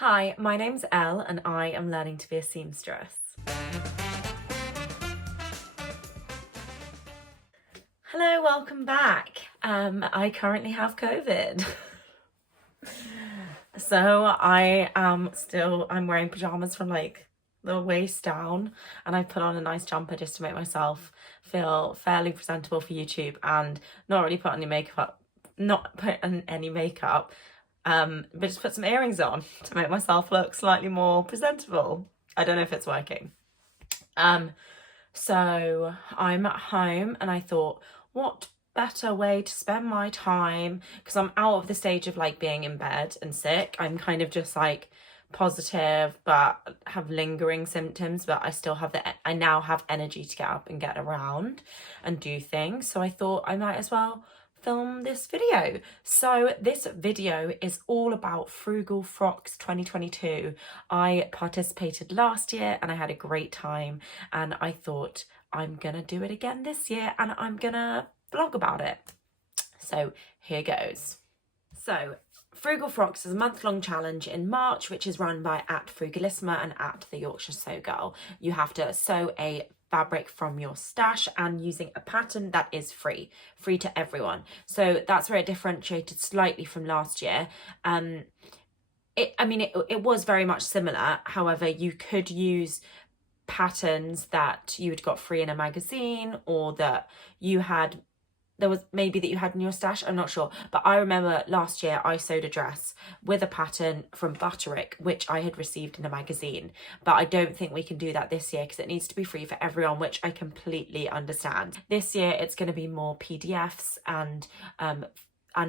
Hi, my name's Elle and I am learning to be a seamstress. Hello, welcome back. I currently have COVID. So I'm wearing pajamas from like the waist down, and I put on a nice jumper just to make myself feel fairly presentable for YouTube and not really put on any makeup, but just put some earrings on to make myself look slightly more presentable. I don't know if it's working. So I'm at home and I thought, what better way to spend my time? Because I'm out of the stage of like being in bed and sick. I'm kind of just like positive but have lingering symptoms, but I now have energy to get up and get around and do things. So I thought I might as well film this video. So this video is all about Frugal Frocks 2022. I participated last year and I had a great time, and I thought I'm gonna do it again this year and I'm gonna vlog about it. So here goes. So Frugal Frocks is a month-long challenge in March, which is run by @Frugalissima and @The Yorkshire Sew Girl. You have to sew a fabric from your stash and using a pattern that is free to everyone. So that's where it differentiated slightly from last year. It was very much similar. However, you could use patterns that you had got free in a magazine, or that you had in your stash, I'm not sure. But I remember last year I sewed a dress with a pattern from Butterick, which I had received in a magazine. But I don't think we can do that this year because it needs to be free for everyone, which I completely understand. This year it's going to be more PDFs and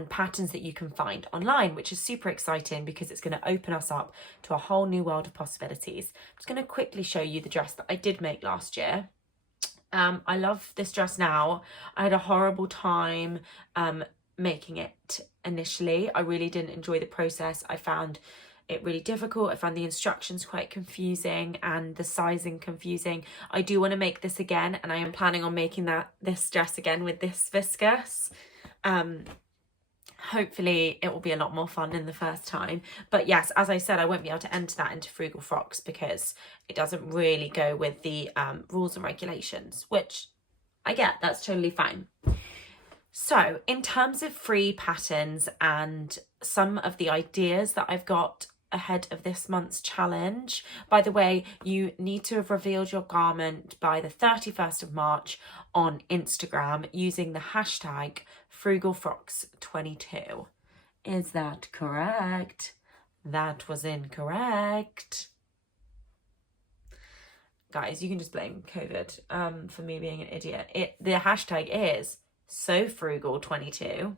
patterns that you can find online, which is super exciting because it's going to open us up to a whole new world of possibilities. I'm just going to quickly show you the dress that I did make last year. I love this dress now. I had a horrible time making it initially. I really didn't enjoy the process. I found it really difficult. I found the instructions quite confusing and the sizing confusing. I do want to make this again, and I am planning on making this dress again with this viscose. Hopefully it will be a lot more fun than the first time. But yes, as I said, I won't be able to enter that into Frugal Frocks because it doesn't really go with the rules and regulations, which I get, that's totally fine. So in terms of free patterns and some of the ideas that I've got ahead of this month's challenge, by the way, you need to have revealed your garment by the 31st of March on Instagram using the hashtag FrugalFrocks22. Is that correct? That was incorrect. Guys, you can just blame COVID for me being an idiot. The hashtag is SoFrugal22.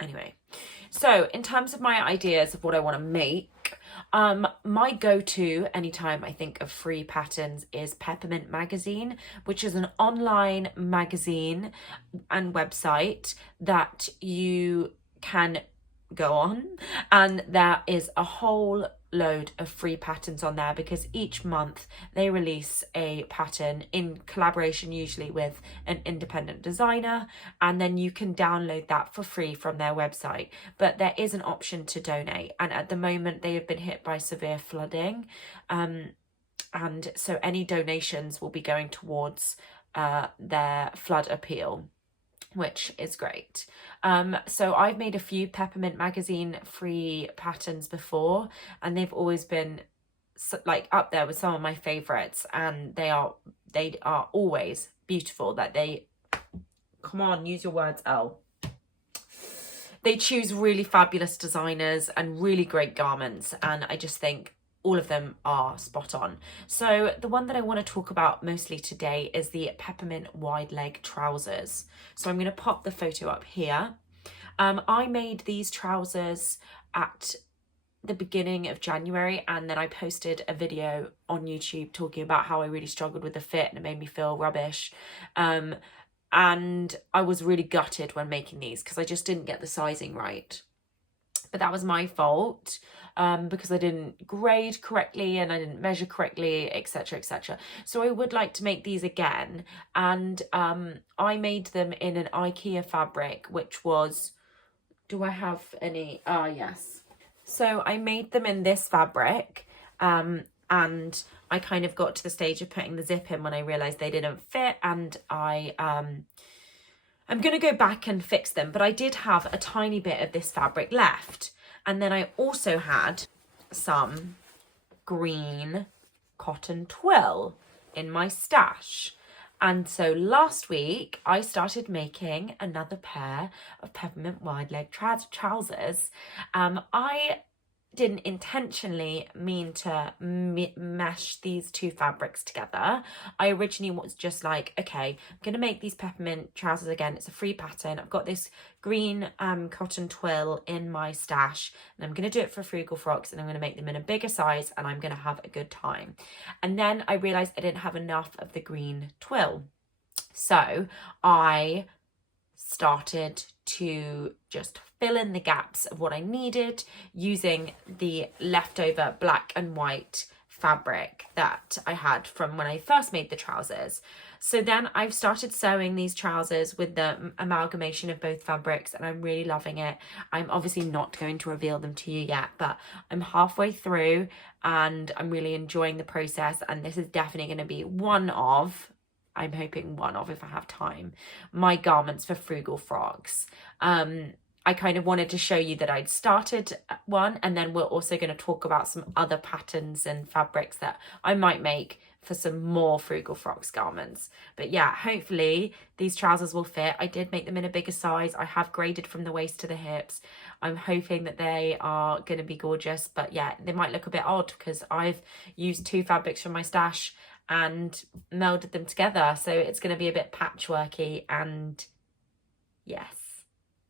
Anyway, so in terms of my ideas of what I want to make, my go-to anytime I think of free patterns is Peppermint Magazine, which is an online magazine and website that you can go on, and there is a whole load of free patterns on there because each month they release a pattern in collaboration, usually with an independent designer, and then you can download that for free from their website. But there is an option to donate, and at the moment they have been hit by severe flooding, and so any donations will be going towards their flood appeal, which is great. So I've made a few Peppermint Magazine free patterns before, and they've always been like up there with some of my favorites, and they are always beautiful. Come on, use your words, Elle. They choose really fabulous designers and really great garments, and I just think all of them are spot on. So the one that I want to talk about mostly today is the Peppermint wide leg trousers. So I'm going to pop the photo up here. I made these trousers at the beginning of January, and then I posted a video on YouTube talking about how I really struggled with the fit and it made me feel rubbish. And I was really gutted when making these because I just didn't get the sizing right. But that was my fault because I didn't grade correctly and I didn't measure correctly, etc, etc. So I would like to make these again, and I made them in an IKEA fabric, which was Do I have any? Ah, yes. So I made them in this fabric, and I kind of got to the stage of putting the zip in when I realised they didn't fit, and I'm going to go back and fix them, but I did have a tiny bit of this fabric left. And then I also had some green cotton twill in my stash. And so last week I started making another pair of peppermint wide leg trousers. I didn't intentionally mean to mesh these two fabrics together. I originally was just like, okay, I'm going to make these peppermint trousers again. It's a free pattern. I've got this green cotton twill in my stash, and I'm going to do it for Frugal Frocks, and I'm going to make them in a bigger size, and I'm going to have a good time. And then I realised I didn't have enough of the green twill. So I started to just fill in the gaps of what I needed using the leftover black and white fabric that I had from when I first made the trousers. So then I've started sewing these trousers with the amalgamation of both fabrics, and I'm really loving it. I'm obviously not going to reveal them to you yet, but I'm halfway through and I'm really enjoying the process, and this is definitely going to be one of, I'm hoping one of, if I have time, my garments for Frugal Frocks. I kind of wanted to show you that I'd started one, and then we're also going to talk about some other patterns and fabrics that I might make for some more Frugal Frocks garments. But yeah, hopefully these trousers will fit. I did make them in a bigger size. I have graded from the waist to the hips. I'm hoping that they are going to be gorgeous, but yeah, they might look a bit odd because I've used two fabrics from my stash and melded them together, so it's going to be a bit patchworky, and yes,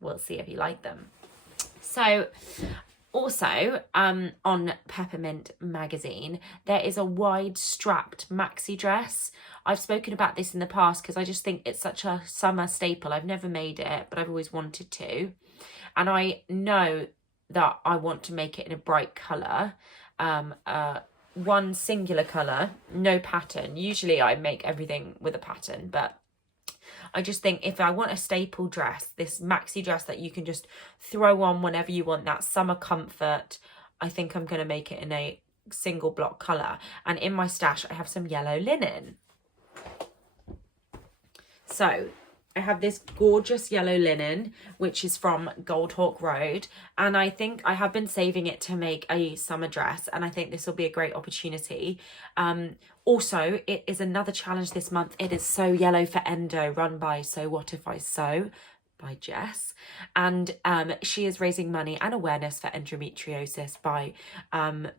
we'll see if you like them. So also on Peppermint Magazine there is a wide strapped maxi dress. I've spoken about this in the past because I just think it's such a summer staple. I've never made it, but I've always wanted to, and I know that I want to make it in a bright colour, one singular colour, no pattern. Usually I make everything with a pattern, but I just think if I want a staple dress, this maxi dress that you can just throw on whenever you want, that summer comfort, I think I'm going to make it in a single block colour. And in my stash I have some yellow linen. So I have this gorgeous yellow linen, which is from Goldhawk Road, and I think I have been saving it to make a summer dress, and I think this will be a great opportunity. Also, it is another challenge this month. It is So Yellow for Endo, run by So What If I Sew by Jess, and she is raising money and awareness for endometriosis by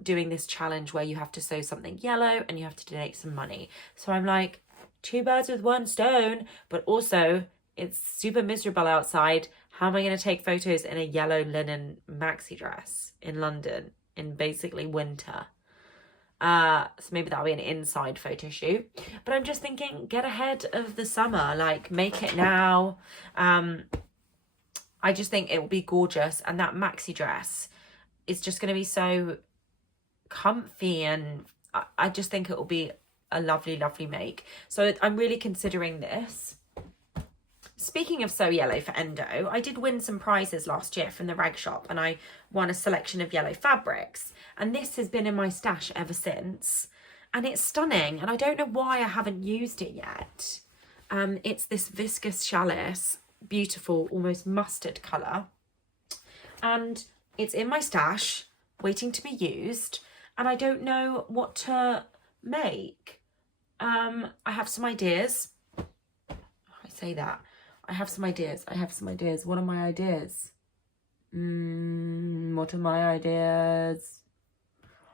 doing this challenge where you have to sew something yellow and you have to donate some money. So I'm like, two birds with one stone, but also it's super miserable outside. How am I going to take photos in a yellow linen maxi dress in London in basically winter? So maybe that'll be an inside photo shoot, but I'm just thinking, get ahead of the summer, like make it now. I just think it will be gorgeous, and that maxi dress is just going to be so comfy, and I just think it will be a lovely, lovely make. So I'm really considering this. Speaking of So Yellow for Endo, I did win some prizes last year from the rag shop, and I won a selection of yellow fabrics, and this has been in my stash ever since, and it's stunning, and I don't know why I haven't used it yet. It's this viscose chalice, beautiful, almost mustard colour, and it's in my stash waiting to be used, and I don't know what to make. I have some ideas. I say that. I have some ideas. What are my ideas? What are my ideas?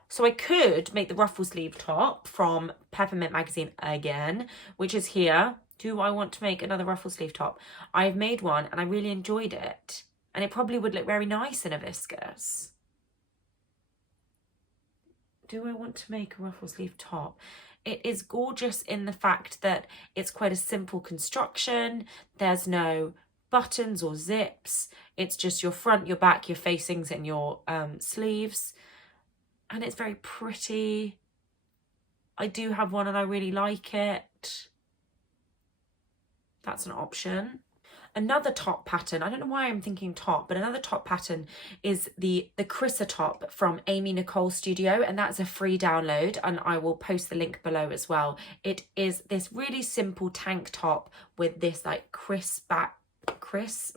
So I could make the ruffle sleeve top from Peppermint Magazine again, which is here. Do I want to make another ruffle sleeve top? I've made one and I really enjoyed it. And it probably would look very nice in a viscose. Do I want to make a ruffle sleeve top? It is gorgeous in the fact that it's quite a simple construction. There's no buttons or zips. It's just your front, your back, your facings and your sleeves. And it's very pretty. I do have one and I really like it. That's an option. another top pattern, I don't know why I'm thinking top, but another top pattern is the Chrissa top from Amy Nicole Studio, and that's a free download, and I will post the link below as well. It is this really simple tank top with this like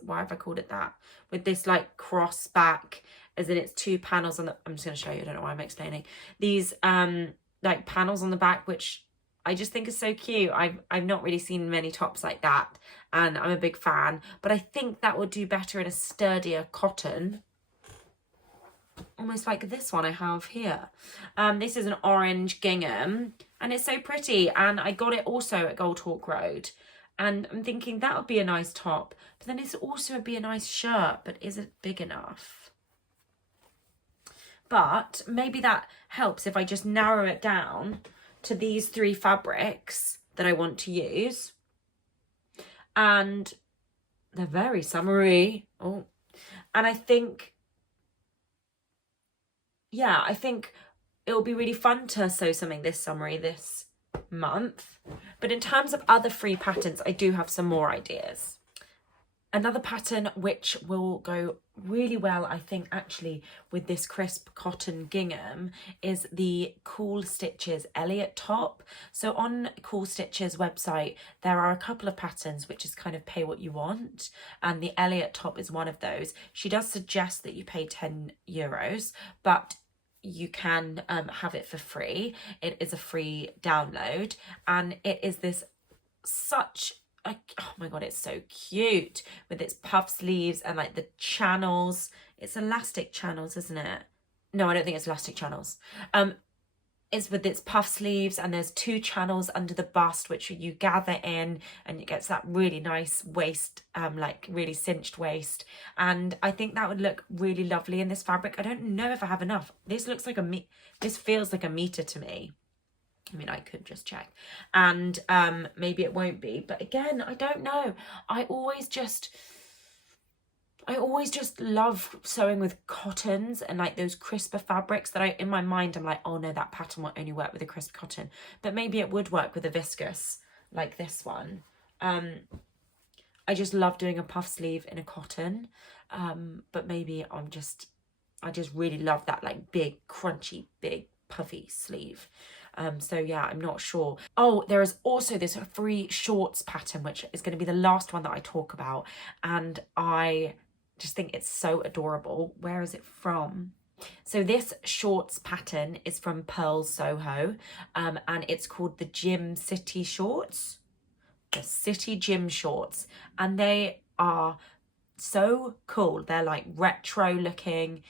why have I called it that? With this like cross back, as in it's 2 panels on the, I'm just going to show you, I don't know why I'm explaining. These like panels on the back, which I just think is so cute. I've not really seen many tops like that, and I'm a big fan, but I think that would do better in a sturdier cotton, almost like this one I have here. This is an orange gingham, and it's so pretty, and I got it also at Gold Hawk Road, and I'm thinking that would be a nice top, but then it's also would be a nice shirt, but is it big enough? But maybe that helps if I just narrow it down to these 3 fabrics that I want to use, and they're very summery. Oh, and I think, yeah, I think it'll be really fun to sew something this summery this month. But in terms of other free patterns, I do have some more ideas. Another pattern which will go really well, I think, actually, with this crisp cotton gingham is the Cool Stitches Elliott top. So on Cool Stitches website, there are a couple of patterns which is kind of pay what you want, and the Elliott top is one of those. She does suggest that you pay €10, but you can have it for free. It is a free download, and it is this such oh my god, it's so cute with its puff sleeves and like the channels. It's elastic channels, isn't it? No, I don't think it's elastic channels. It's with its puff sleeves, and there's 2 channels under the bust which you gather in, and it gets that really nice waist, like really cinched waist, and I think that would look really lovely in this fabric. I don't know if I have enough. This looks like this feels like a meter to me. I mean, I could just check, and maybe it won't be, but again, I don't know. I always just love sewing with cottons and like those crisper fabrics that in my mind, I'm like, oh no, that pattern will only work with a crisp cotton, but maybe it would work with a viscose like this one. I just love doing a puff sleeve in a cotton, but maybe I just really love that like big, crunchy, big puffy sleeve. So yeah, I'm not sure. Oh, there is also this free shorts pattern, which is going to be the last one that I talk about, and I just think it's so adorable. Where is it from? So this shorts pattern is from Pearl Soho, and it's called the Gym City Shorts. The City Gym Shorts, and they are so cool. They're like retro looking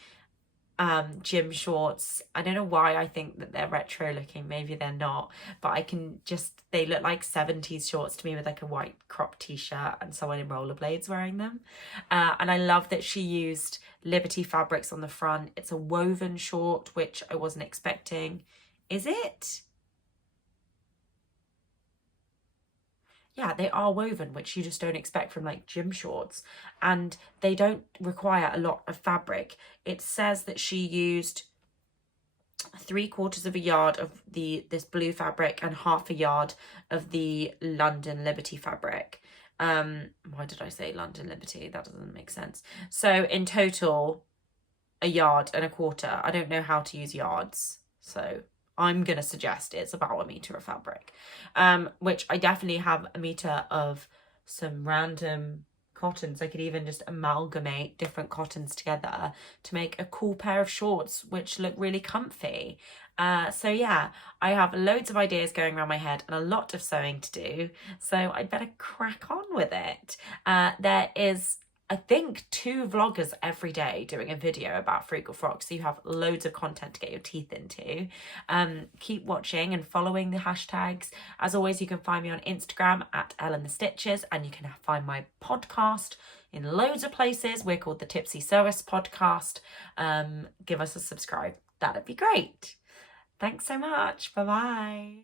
gym shorts. I don't know why I think that they're retro looking, maybe they're not, but they look like 70s shorts to me, with like a white crop t-shirt and someone in rollerblades wearing them. And I love that she used Liberty fabrics on the front. It's a woven short, which I wasn't expecting. Is it? Yeah, they are woven, which you just don't expect from like gym shorts, and they don't require a lot of fabric. It says that she used 3/4 yard of this blue fabric and 1/2 yard of the London Liberty fabric. Why did I say London Liberty? That doesn't make sense. So in total, 1.25 yards. I don't know how to use yards, so I'm going to suggest it's about 1 meter of fabric, which I definitely have 1 meter of some random cottons. I could even just amalgamate different cottons together to make a cool pair of shorts, which look really comfy. So yeah, I have loads of ideas going around my head and a lot of sewing to do, so I'd better crack on with it. There is, I think, 2 vloggers every day doing a video about Frugal Frocks, so you have loads of content to get your teeth into. Keep watching and following the hashtags. As always, you can find me on Instagram at Elle and the Stitches, and you can find my podcast in loads of places. We're called the Tipsy Sewist Podcast. Give us a subscribe. That'd be great. Thanks so much. Bye-bye.